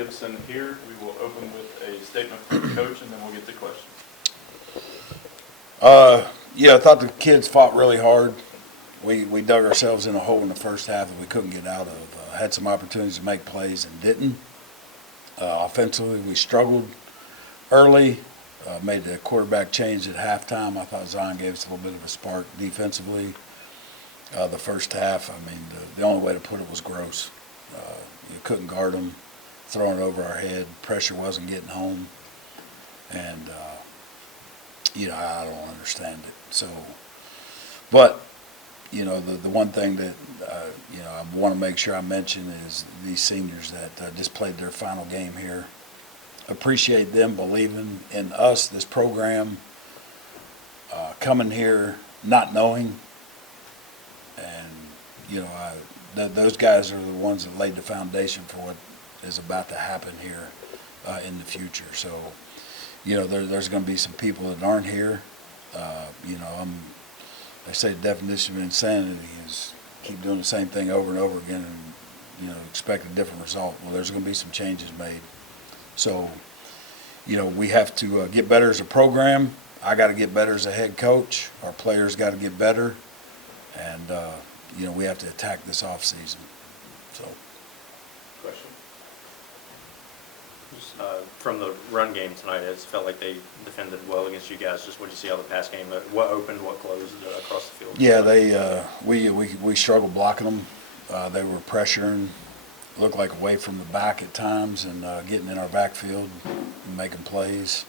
Gibson here. We will open with a statement from the coach, and then we'll get to questions. Yeah, I thought the kids fought really hard. We dug ourselves in a hole in the first half that we couldn't get out of. Had some opportunities to make plays and didn't. Offensively, we struggled early. Made the quarterback change at halftime. I thought Zion gave us a little bit of a spark defensively. The first half, I mean, the only way to put it was gross. You couldn't guard them, throwing it over our head. Pressure wasn't getting home. And, I don't understand it. So, but, the one thing that, I want to make sure I mention is these seniors that just played their final game here. Appreciate them believing in us, this program, coming here not knowing. And, those guys are the ones that laid the foundation for what is about to happen here in the future. So, there's going to be some people that aren't here. They say the definition of insanity is keep doing the same thing over and over again and, expect a different result. Well, there's going to be some changes made. So, we have to get better as a program. I got to get better as a head coach. Our players got to get better. And, we have to attack this off season. So. Question? Just, from the run game tonight, it felt like they defended well against you guys. Just what did you see how the pass game, what opened, what closed across the field? Yeah, we struggled blocking them. They were pressuring, looked like away from the back at times, and getting in our backfield and making plays.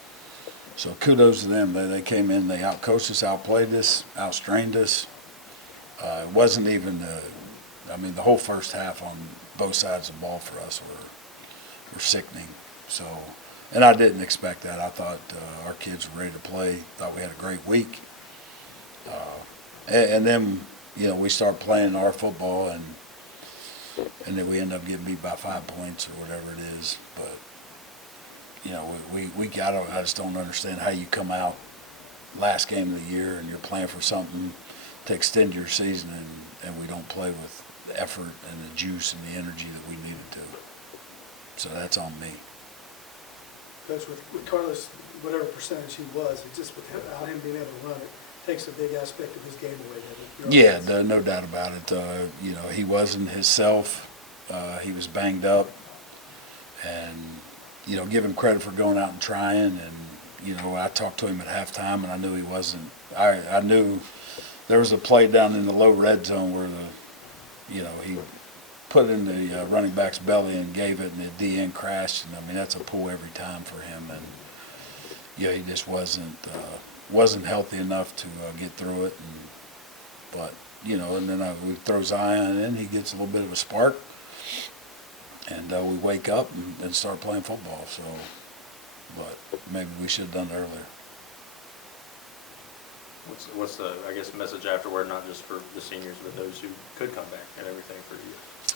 So kudos to them. They came in, they outcoached us, outplayed us, outstrained us. It wasn't even the whole first half on both sides of the ball for us were sickening. So, and I didn't expect that. I thought our kids were ready to play. Thought we had a great week. And then, we start playing our football, and then we end up getting beat by 5 points or whatever it is. But, I just don't understand how you come out last game of the year and you're playing for something to extend your season, and we don't play with the effort and the juice and the energy that we needed to. So that's on me. Coach, with Carlos, whatever percentage he was, it's just without him being able to run it, takes a big aspect of his game away, doesn't it? Yeah, no doubt about it. He wasn't himself. He was banged up. And, give him credit for going out and trying. And, I talked to him at halftime, and I knew he wasn't. I knew there was a play down in the low red zone where he put it in the running back's belly and gave it, and the DN crashed. And, that's a pull every time for him. And, he just wasn't healthy enough to get through it. And then we throw Zion in, he gets a little bit of a spark, and we wake up and start playing football. So, but maybe we should have done it earlier. What's the, message afterward, not just for the seniors, but those who could come back and everything for you?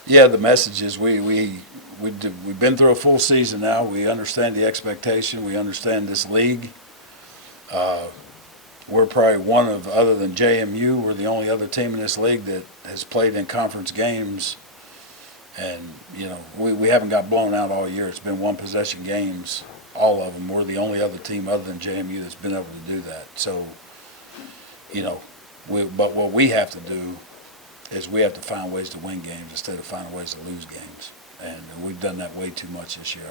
Yeah, the message is we've been through a full season now. We understand the expectation. We understand this league. We're probably one of, other than JMU, we're the only other team in this league that has played in conference games. And, we haven't got blown out all year. It's been one possession games, all of them. We're the only other team other than JMU that's been able to do that. So, but what we have to do is we have to find ways to win games instead of finding ways to lose games. And we've done that way too much this year.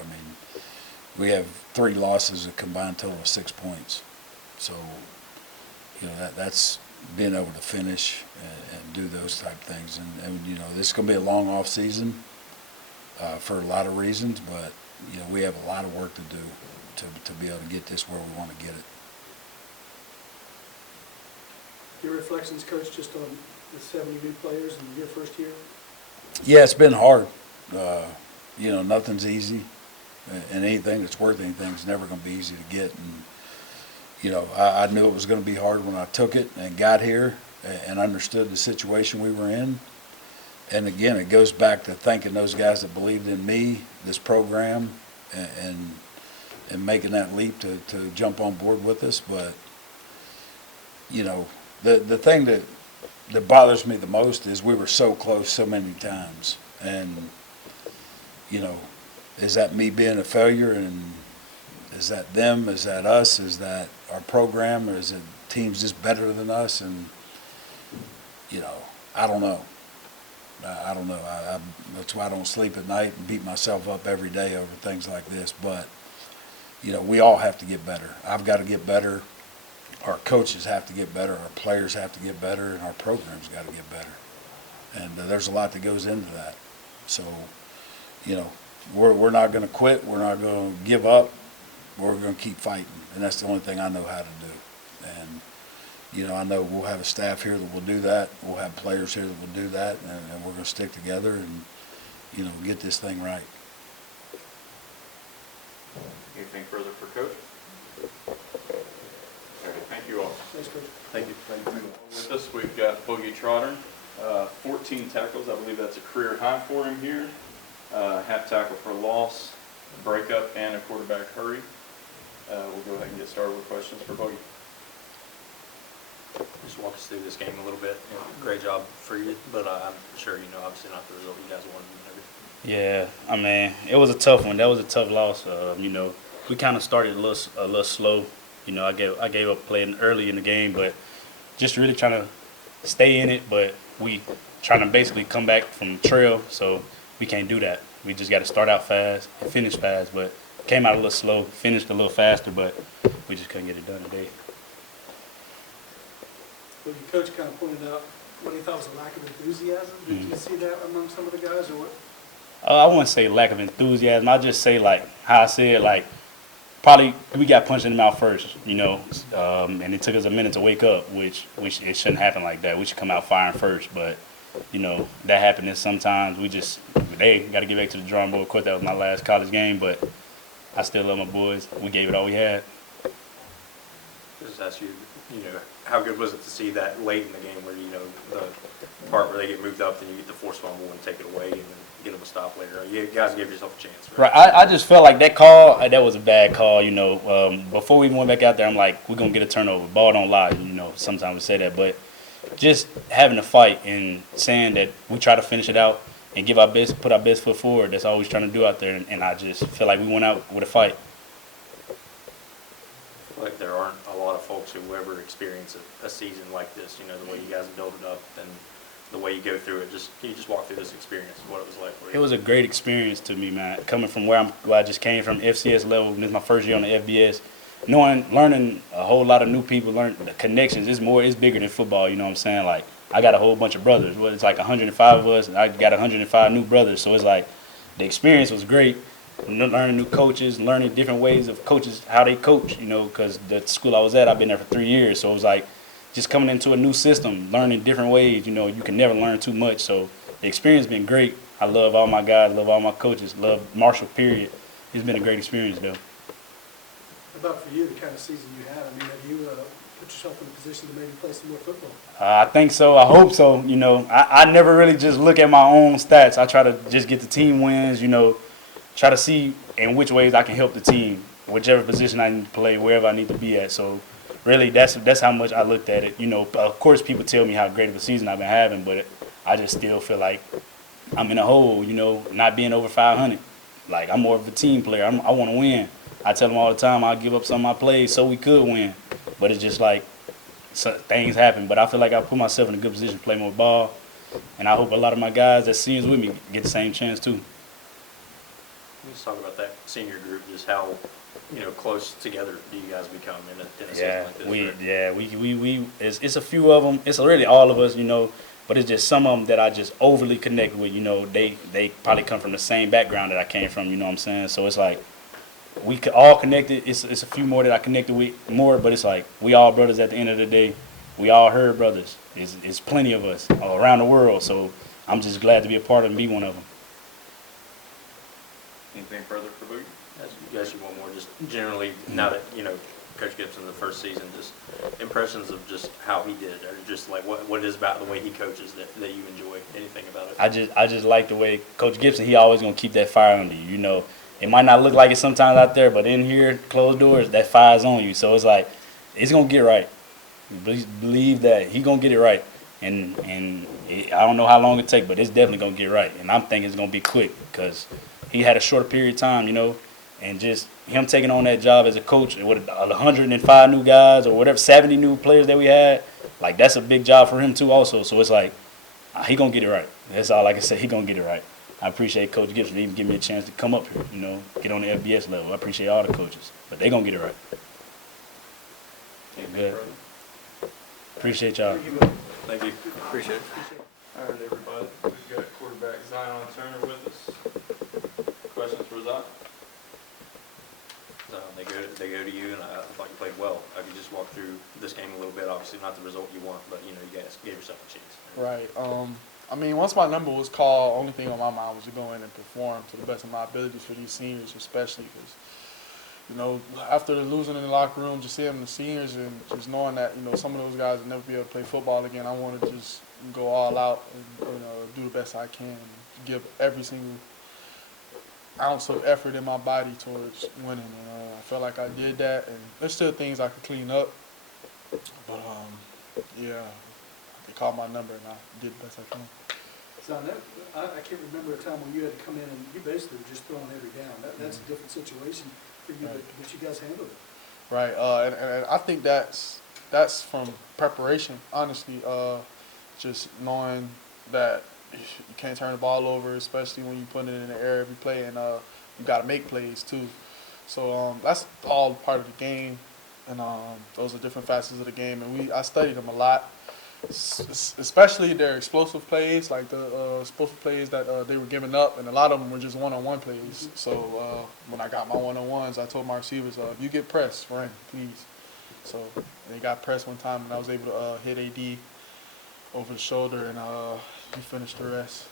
We have 3 losses, a combined total of 6 points. So, that's being able to finish and do those type of things. And this is going to be a long off season for a lot of reasons, but, we have a lot of work to do to be able to get this where we want to get it. Your reflections, Coach, just on the 70 new players in your first year? Yeah, it's been hard. Nothing's easy, and anything that's worth anything is never going to be easy to get. And, I knew it was going to be hard when I took it and got here and understood the situation we were in. And again, it goes back to thanking those guys that believed in me, this program, and making that leap to jump on board with us. But, the thing that bothers me the most is we were so close so many times. And, is that me being a failure, and is that them? Is that us? Is that our program? Or is it teams just better than us? And, I don't know. I don't know. That's why I don't sleep at night and beat myself up every day over things like this. But, we all have to get better. I've got to get better. Our coaches have to get better. Our players have to get better. And our program's got to get better. And there's a lot that goes into that. So, we're not going to quit. We're not going to give up. We're going to keep fighting. And that's the only thing I know how to do. And, I know we'll have a staff here that will do that. We'll have players here that will do that. And we're going to stick together and, get this thing right. Anything further for Coach? All right, thank you all. Thanks, Coach. Thank you. With us, we've got Boogie Trotter, 14 tackles. I believe that's a career high for him here. Half tackle for loss, a breakup, and a quarterback hurry. We'll go ahead and get started with questions for Boogie. Just walk us through this game a little bit. Great job for you, but I'm sure obviously not the result you guys wanted and everything. Yeah, I mean, it was a tough one. That was a tough loss. We kind of started a little slow. I gave up playing early in the game, but just really trying to stay in it. But we trying to basically come back from trail, so we can't do that. We just got to start out fast and finish fast. But came out a little slow, finished a little faster, but we just couldn't get it done today. Well, your coach kind of pointed out what he thought was a lack of enthusiasm. Did you see that among some of the guys, or what? I wouldn't say lack of enthusiasm. I just say, like, how I said, like, probably we got punched in the mouth first, and it took us a minute to wake up, which it shouldn't happen like that. We should come out firing first, but, that happened. And sometimes we just, hey, got to get back to the drawing board. Of course, that was my last college game, but I still love my boys. We gave it all we had. Just ask you, how good was it to see that late in the game where, the part where they get moved up, then you get the force fumble and take it away and then get them a stop later? You guys gave yourself a chance, right? Right. I just felt like that call, that was a bad call, Before we even went back out there, I'm like, we're going to get a turnover. Ball don't lie, Sometimes we say that. But just having a fight and saying that we try to finish it out and give our best, put our best foot forward, that's all we're trying to do out there. And I just feel like we went out with a fight. Like there aren't a lot of folks who ever experience a season like this, the way you guys build it up and the way you go through it. Can you just walk through this experience, what it was like for you? It was a great experience to me, man. Coming from where I just came from, FCS level, this is my first year on the FBS. Learning a whole lot of new people, learning the connections. It's bigger than football, you know what I'm saying? Like, I got a whole bunch of brothers. Well, it's like 105 of us, and I got 105 new brothers. So it's like, the experience was great. Learning new coaches, learning different ways of coaches, how they coach, because the school I was at, I've been there for 3 years. So it was like just coming into a new system, learning different ways. You can never learn too much. So the experience has been great. I love all my guys, love all my coaches, love Marshall, period. It's been a great experience, though. How about for you, the kind of season you had? I mean, have you put yourself in a position to maybe play some more football? I think so. I hope so. I never really just look at my own stats. I try to just get the team wins, try to see in which ways I can help the team, whichever position I need to play, wherever I need to be at. So really that's how much I looked at it. Of course people tell me how great of a season I've been having, but I just still feel like I'm in a hole, not being over 500. Like, I'm more of a team player. I want to win. I tell them all the time I'll give up some of my plays so we could win. But it's just like things happen. But I feel like I put myself in a good position to play more ball. And I hope a lot of my guys that seniors with me get the same chance too. Let's talk about that senior group, just how close together do you guys become in a season like this? It's a few of them. It's really all of us, but it's just some of them that I just overly connect with. They probably come from the same background that I came from. You know what I'm saying? So it's like we all connected. It's a few more that I connected with more, but it's like we all brothers at the end of the day. We all herd brothers. It's plenty of us all around the world. So I'm just glad to be a part of and be one of them. Anything further for Boogie? Yes, you want more. Just generally, now that Coach Gibson, the first season, just impressions of just how he did, or just like what it is about the way he coaches that you enjoy. Anything about it? I just like the way Coach Gibson. He always gonna keep that fire under you. It might not look like it sometimes out there, but in here, closed doors, that fire's on you. So it's like it's gonna get right. Believe that he gonna get it right, and I don't know how long it take, but it's definitely gonna get right. And I'm thinking it's gonna be quick because he had a short period of time, you know, and just him taking on that job as a coach with 105 new guys or whatever, 70 new players that we had, like that's a big job for him too also. So it's like, he gonna get it right. That's all I can say. He gonna get it right. I appreciate Coach Gibson even giving me a chance to come up here, you know, get on the FBS level. I appreciate all the coaches, but they gonna get it right. Anything Good. further? Appreciate y'all. Thank you. Appreciate it. All right, everybody, we've got quarterback Zion Turner with us. Questions for Zion? They go to you, and I thought you played well. I could just walk through this game a little bit. Obviously, not the result you want, but you know, you guys gave yourself a chance. Right. I mean, once my number was called, only thing on my mind was to go in and perform to the best of my abilities for these seniors, especially because, you know, after losing in the locker room, just seeing the seniors and just knowing that, you know, some of those guys will never be able to play football again, I want to just go all out and, you know, do the best I can and give every single ounce of effort in my body towards winning. And I felt like I did that, and there's still things I could clean up, but yeah, they called my number and I did the best I can. Zion, I can't remember a time when you had to come in and you basically were just throwing every down. That's a different situation for you, Right. but you guys handled it. Right, and I think that's from preparation, honestly. Just knowing that you can't turn the ball over, especially when you put it in the air every play, and you got to make plays too. So that's all part of the game, and those are different facets of the game. And I studied them a lot, especially their explosive plays, like the explosive plays that they were giving up, and a lot of them were just one-on-one plays. So when I got my one-on-ones, I told my receivers, if you get pressed, run, please. So they got pressed one time, and I was able to hit AD over the shoulder, and he finished the rest.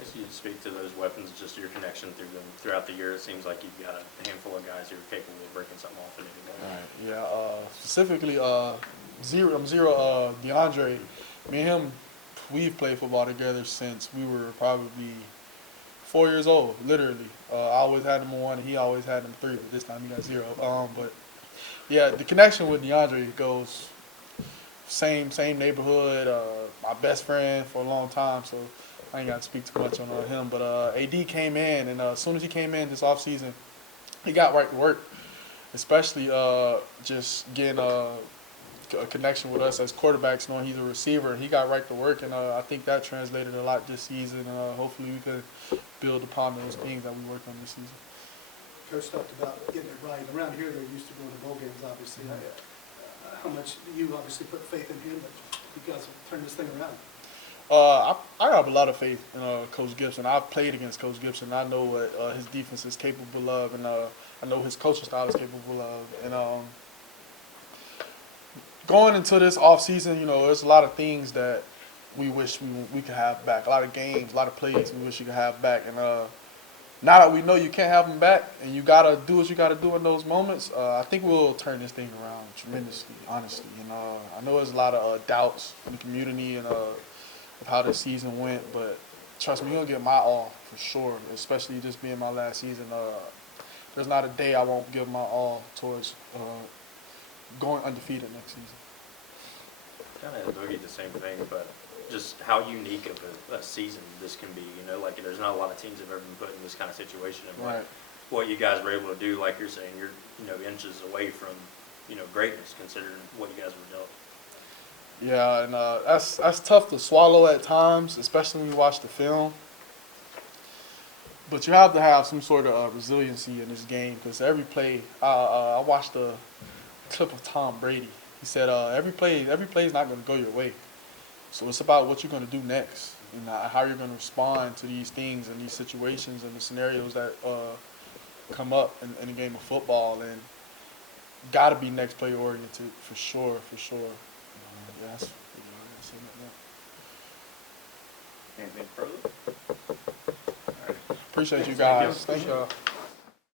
As you speak to those weapons, just your connection through them throughout the year, it seems like you've got a handful of guys who are capable of breaking something off at any moment. Right. Yeah. Specifically, DeAndre. Me and him, we've played football together since we were probably 4 years old. Literally, I always had him on 1, and he always had him 3. But this time he got 0. But yeah, the connection with DeAndre goes same neighborhood. My best friend for a long time, so I ain't got to speak too much on him. But AD came in, and as soon as he came in this offseason, he got right to work, especially just getting a connection with us as quarterbacks, knowing he's a receiver. He got right to work, and I think that translated a lot this season. Hopefully we could build upon those things that we worked on this season. Coach talked about getting it right. Around here, they're used to going to bowl games, obviously. How much you obviously put faith in him, but you guys will turn this thing around. I have a lot of faith in Coach Gibson. I've played against Coach Gibson. I know what his defense is capable of, and I know his coaching style is capable of. And going into this offseason, you know, there's a lot of things that we wish we could have back. A lot of games, a lot of plays we wish you could have back. And now that we know you can't have them back, and you gotta do what you gotta do in those moments, I think we'll turn this thing around tremendously, honestly. And I know there's a lot of doubts in the community and of how this season went, but trust me, you're gonna get my all for sure. Especially just being my last season. There's not a day I won't give my all towards going undefeated next season. Kind of Boogie the same thing, but just how unique of a season this can be. You know, like there's not a lot of teams that have ever been put in this kind of situation, and Right. what you guys were able to do, like you're saying, you're inches away from greatness considering what you guys were dealt. Yeah, and that's tough to swallow at times, especially when you watch the film. But you have to have some sort of resiliency in this game, because every play, I watched a clip of Tom Brady. He said every play is not going to go your way. So it's about what you're going to do next, and how you're going to respond to these things and these situations and the scenarios that come up in the game of football. And got to be next play oriented for sure. Yeah, that's Anything further? appreciate you guys. Thank y'all.